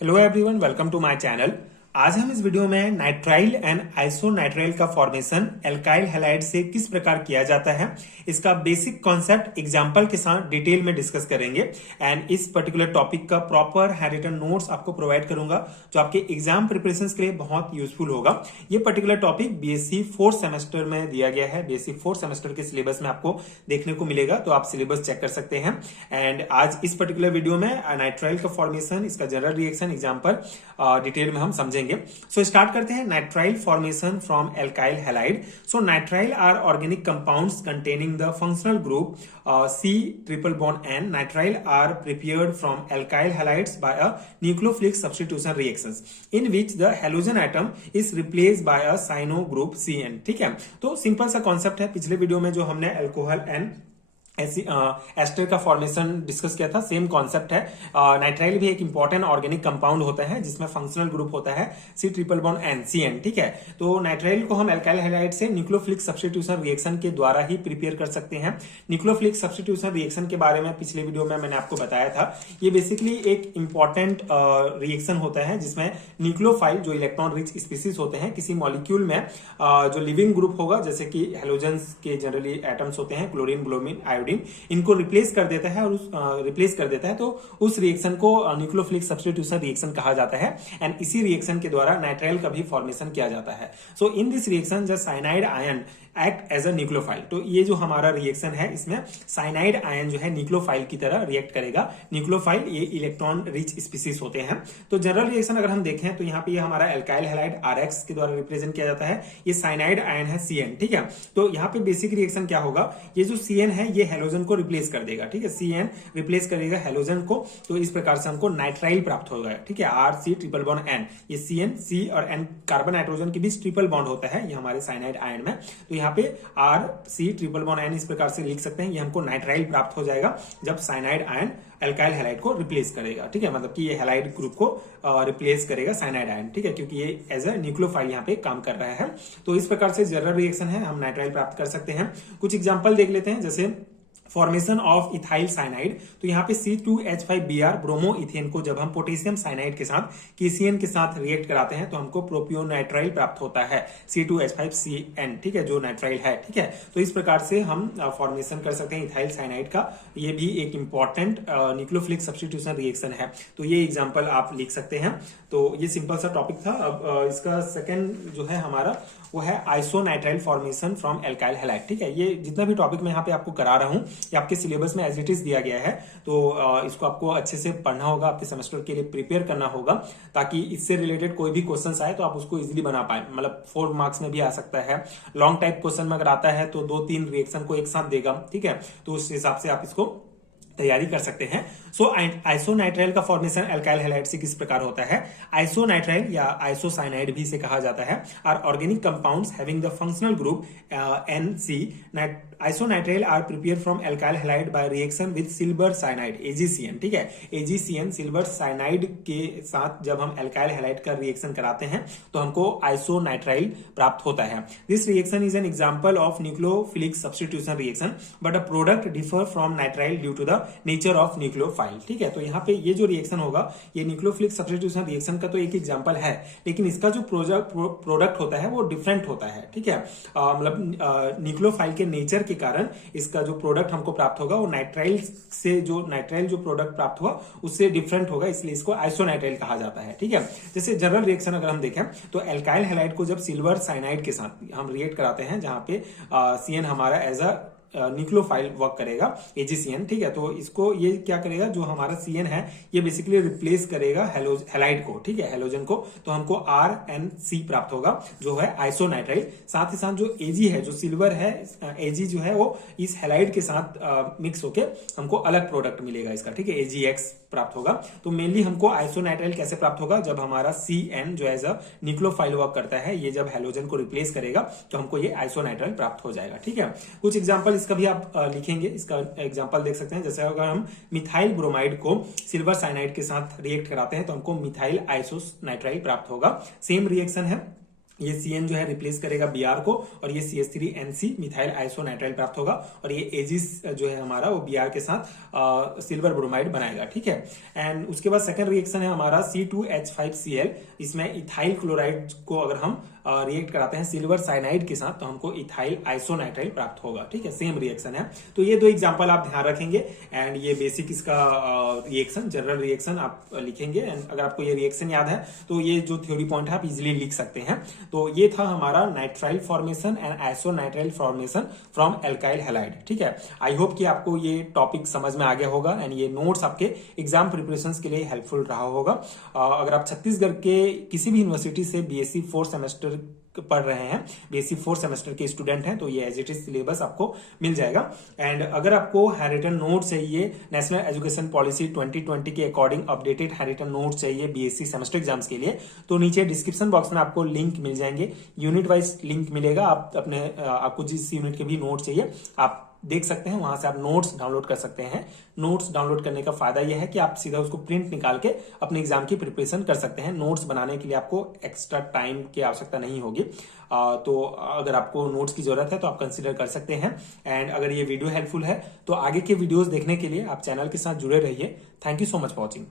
Hello everyone, welcome to my channel. आज हम इस वीडियो में नाइट्राइल एंड आइसोनाइट्राइल का फॉर्मेशन एल्काइल हैलाइड से किस प्रकार किया जाता है, इसका बेसिक कॉन्सेप्ट एग्जांपल के साथ डिटेल में डिस्कस करेंगे। एंड इस पर्टिकुलर टॉपिक का प्रॉपर हैंडरिटन नोट्स आपको प्रोवाइड करूंगा जो आपके एग्जाम प्रिपरेशन के लिए बहुत यूजफुल होगा। ये particular topic BSc fourth semester में दिया गया है। बीएससी फोर्थ सेमेस्टर के सिलेबस में आपको देखने को मिलेगा, तो आप सिलेबस चेक कर सकते हैं। एंड आज इस पर्टिकुलर वीडियो में नाइट्राइल का फॉर्मेशन, इसका जनरल रिएक्शन एग्जाम्पल डिटेल में हम समझेंगे। सो स्टार्ट करते हैं। Nitrile formation from alkyl halide. So nitrile are organic compounds containing the functional group C triple bond N. Nitrile are prepared from alkyl halides by a nucleophilic substitution reactions in which the halogen atom is replaced by a cyano group CN। ठीक है, तो simple सा concept है। पिछले video में जो हमने alcohol and ester का फॉर्मेशन डिस्कस किया था, सेम कॉन्सेप्ट है। नाइट्राइल भी एक इंपॉर्टेंट ऑर्गेनिक कंपाउंड होता है जिसमें फंक्शनल ग्रुप होता है C triple bond N CN। ठीक है, तो नाइट्राइल को हम एल्काइल हैलाइड से न्यूक्लियोफिलिक सब्स्टिट्यूशन रिएक्शन के द्वारा ही प्रिपेयर कर सकते हैं। न्यूक्लियोफिलिक सब्स्टिट्यूशन रिएक्शन के बारे में पिछले वीडियो में मैंने आपको बताया था। ये बेसिकली एक इंपॉर्टेंट रिएक्शन होता है जिसमें न्यूक्लियोफाइल जो इलेक्ट्रॉन रिच स्पीसीज होते हैं किसी मॉलिक्यूल में जो लिविंग ग्रुप होगा, जैसे कि हेलोजेंस के जनरली एटम्स होते हैं, क्लोरीन, ब्रोमीन, आयोडीन, इनको रिप्लेस कर देता है और रिप्लेस कर देता है, तो उस रिएक्शन को न्यूक्लियोफिलिक सब्स्टिट्यूशन रिएक्शन कहा जाता है। एंड इसी रिएक्शन के द्वारा नाइट्राइल का भी फॉर्मेशन किया जाता है। So in this reaction the cyanide ion act as a nucleophile. तो ये जो हमारा रिएक्शन है, इसमें साइनाइड आयन जो है न्यूक्लियोफाइल की तरह रिएक्ट करेगा। न्यूक्लियोफाइल ये इलेक्ट्रॉन रिच स्पीसीज होते हैं। तो जनरल रिएक्शन अगर हम देखें तो यहाँ पे ये हमारा एल्काइल हैलाइड RX के द्वारा रिप्रेजेंट किया जाता है। ये साइनाइड आयन है CN। ठीक है, तो यहाँ पे बेसिक रिएक्शन क्या होगा, ये जो CN है ये हेलोजन को रिप्लेस कर देगा। ठीक है, CN रिप्लेस करेगा हेलोजन को, तो इस प्रकार से हमको नाइट्राइल प्राप्त होगा। ठीक है, RC ट्रिपल बॉन्ड N, ये CN C और N कार्बन नाइट्रोजन के बीच ट्रिपल बॉन्ड होता है ये हमारे साइनाइड आयन में। तो यहाँ पे RC ट्रिपल बॉन्ड N इस प्रकार से लिख सकते हैं। ये हमको नाइट्राइल प्राप्त हो जाएगा जब साइनाइड आयन एल्काइल हैलाइड को रिप्लेस करेगा। ठीक है, मतलब कि ये हैलाइड ग्रुप को रिप्लेस करेगा साइनाइड आयन। ठीक है, क्योंकि ये एज अ न्यूक्लियोफाइल यहाँ पे काम कर रहा है। तो इस प्रकार से जनरल रिएक्शन है, हम नाइट्राइल प्राप्त कर सकते हैं। कुछ एग्जांपल देख लेते हैं, जैसे फॉर्मेशन ऑफ इथाइल साइनाइड। तो यहाँ पे C2H5Br ब्रोमो इथेन को जब हम पोटेशियम साइनाइड के साथ KCN के साथ रिएक्ट कराते हैं तो हमको प्रोपियोनाइट्राइल प्राप्त होता है C2H5CN। ठीक है, जो नाइट्राइल है। ठीक है, तो इस प्रकार से हम फॉर्मेशन कर सकते हैं इथाइल साइनाइड का। ये भी एक इंपॉर्टेंट न्यूक्लियोफिलिक सब्स्टिट्यूशन रिएक्शन है। तो ये एग्जाम्पल आप लिख सकते हैं। तो ये सिंपल सा टॉपिक था। अब इसका सेकेंड जो है हमारा वो है आइसोनाइट्राइल फॉर्मेशन फ्रॉम एल्काइल हैलाइड। ठीक है, ये जितना भी टॉपिक मैं यहाँ पे आपको करा रहा हूँ ये आपके सिलेबस में एज इट इज दिया गया है। तो इसको आपको अच्छे से पढ़ना होगा, आपके सेमेस्टर के लिए प्रिपेयर करना होगा, ताकि इससे रिलेटेड कोई भी क्वेश्चन आए तो आप उसको इजीली बना पाए। मतलब 4 मार्क्स में भी आ सकता है। लॉन्ग टाइप क्वेश्चन में अगर आता है तो 2-3 रिएक्शन को एक साथ देगा। ठीक है, तो उस हिसाब से आप इसको तैयारी कर सकते हैं। सो आइसोनाइट्राइल का फॉर्मेशन एल्काइल हैलाइड से किस प्रकार होता है। आइसोनाइट्राइल या आइसोसाइनाइड भी इसे कहा जाता है are organic compounds having the functional group NC। Isonitrile are prepare from alkyl halide by reaction with silver cyanide AgCN। ठीक है, AgCN सिल्वर साइनाइड के साथ जब हम एल्काइल हैलाइड का रिएक्शन कराते हैं तो हमको आइसोनाइट्राइल प्राप्त होता है। This reaction is an example of nucleophilic substitution reaction but a product differ from nitrile due to the nature of nucleophile. ठीक है, तो यहाँ पे ये जो रिएक्शन होगा ये न्यूक्लियोफिलिक सब्स्टिट्यूशन रिएक्शन का तो एक एग्जांपल है, लेकिन इसका जो प्रोडक्ट होता है वो डिफरेंट होता है। ठीक है, मतलब न्यूक्लियोफाइल के नेचर के कारण इसका जो प्रोडक्ट हमको प्राप्त होगा वो नाइट्राइल जो प्रोडक्ट प्राप्त हुआ उससे डिफरेंट होगा, इसलिए इसको आइसोनाइट्राइल कहा जाता है। ठीक है, जैसे जनरल रिएक्शन अगर हम देखें तो एल्काइल हैलाइड को जब सिल्वर साइनाइड के साथ हम रिएक्ट कराते हैं, जहां पे CN हमारा एज अ न्यूक्लियोफाइल वर्क करेगा AgCN। ठीक है, तो इसको ये क्या करेगा, जो हमारा CN है ये बेसिकली रिप्लेस करेगा हैलाइड को। ठीक है, हेलोजन को, तो हमको RNC प्राप्त होगा जो है आइसोनाइट्राइल। साथ ही साथ जो Ag है, जो सिल्वर है, Ag जो है वो इस हैलाइड के साथ मिक्स होके हमको अलग प्रोडक्ट मिलेगा इसका। ठीक है, AgX प्राप्त होगा। तो मेनली हमको आइसोनाइट्राइल कैसे प्राप्त होगा, जब हमारा CN जो एज अ न्यूक्लियोफाइल वर्क करता है, ये जब हेलोजन को रिप्लेस करेगा तो हमको ये आइसोनाइट्राइल प्राप्त हो जाएगा। ठीक है, कुछ एग्जांपल इसका भी आप लिखेंगे, इसका एग्जांपल देख सकते हैं। जैसे अगर हम मिथाइल ब्रोमाइड को सिल्वर साइनाइड के साथ रिएक्ट कराते हैं तो हमको मिथाइल आइसोनाइट्राइल प्राप्त होगा। सेम रिएक्शन है। ये CN जो है रिप्लेस करेगा Br को, और ये CH3NC मिथाइल आइसोनाइट्राइल प्राप्त होगा, और ये एजिस जो है हमारा वो Br के साथ सिल्वर ब्रोमाइड बनाएगा, ठीक है। एंड उसके बाद सेकंड रिएक्शन है हमारा C2H5Cl। इसमें इथाइल क्लोराइड को अगर हम रिएक्ट कराते हैं सिल्वर साइनाइड के साथ तो हमको इथाइल आइसोनाइट्राइल प्राप्त होगा, ठीक है। सेम रिएक्शन है। तो ये दो एग्जांपल आप ध्यान रखेंगे, एंड ये बेसिक इसका रिएक्शन, जनरल रिएक्शन आप लिखेंगे। एंड अगर आपको ये रिएक्शन याद है तो ये जो थ्योरी पॉइंट है आप इजिली लिख सकते हैं। तो ये था हमारा nitrile formation and isonitrile formation from alkyl halide, ठीक है। आई होप कि आपको ये टॉपिक समझ में आ गया होगा, एंड ये नोट्स आपके एग्जाम प्रिपरेशन के लिए हेल्पफुल रहा होगा। अगर आप छत्तीसगढ़ के किसी भी यूनिवर्सिटी से BSc 4 सेमेस्टर पढ़ रहे हैं, BSc 4 सेमेस्टर के स्टूडेंट हैं, तो ये एज इट इज सिलेबस आपको मिल जाएगा। एंड अगर आपको हैंडरिटन नोट चाहिए, नेशनल एजुकेशन पॉलिसी 2020 के अकॉर्डिंग अपडेटेड हैंडरिटन नोट चाहिए BSc सेमेस्टर एग्जाम्स के लिए, तो नीचे डिस्क्रिप्शन बॉक्स में आपको लिंक मिल जाएंगे, यूनिट वाइज लिंक मिलेगा। आप अपने आपको जिस यूनिट के भी नोट चाहिए आप देख सकते हैं, वहां से आप नोट्स डाउनलोड कर सकते हैं। नोट्स डाउनलोड करने का फायदा यह है कि आप सीधा उसको प्रिंट निकाल के अपने एग्जाम की प्रिपरेशन कर सकते हैं। नोट्स बनाने के लिए आपको एक्स्ट्रा टाइम की आवश्यकता नहीं होगी। तो अगर आपको नोट्स की जरूरत है तो आप कंसिडर कर सकते हैं। एंड अगर ये वीडियो हेल्पफुल है तो आगे के वीडियोस देखने के लिए आप चैनल के साथ जुड़े रहिए। Thank you so much for watching.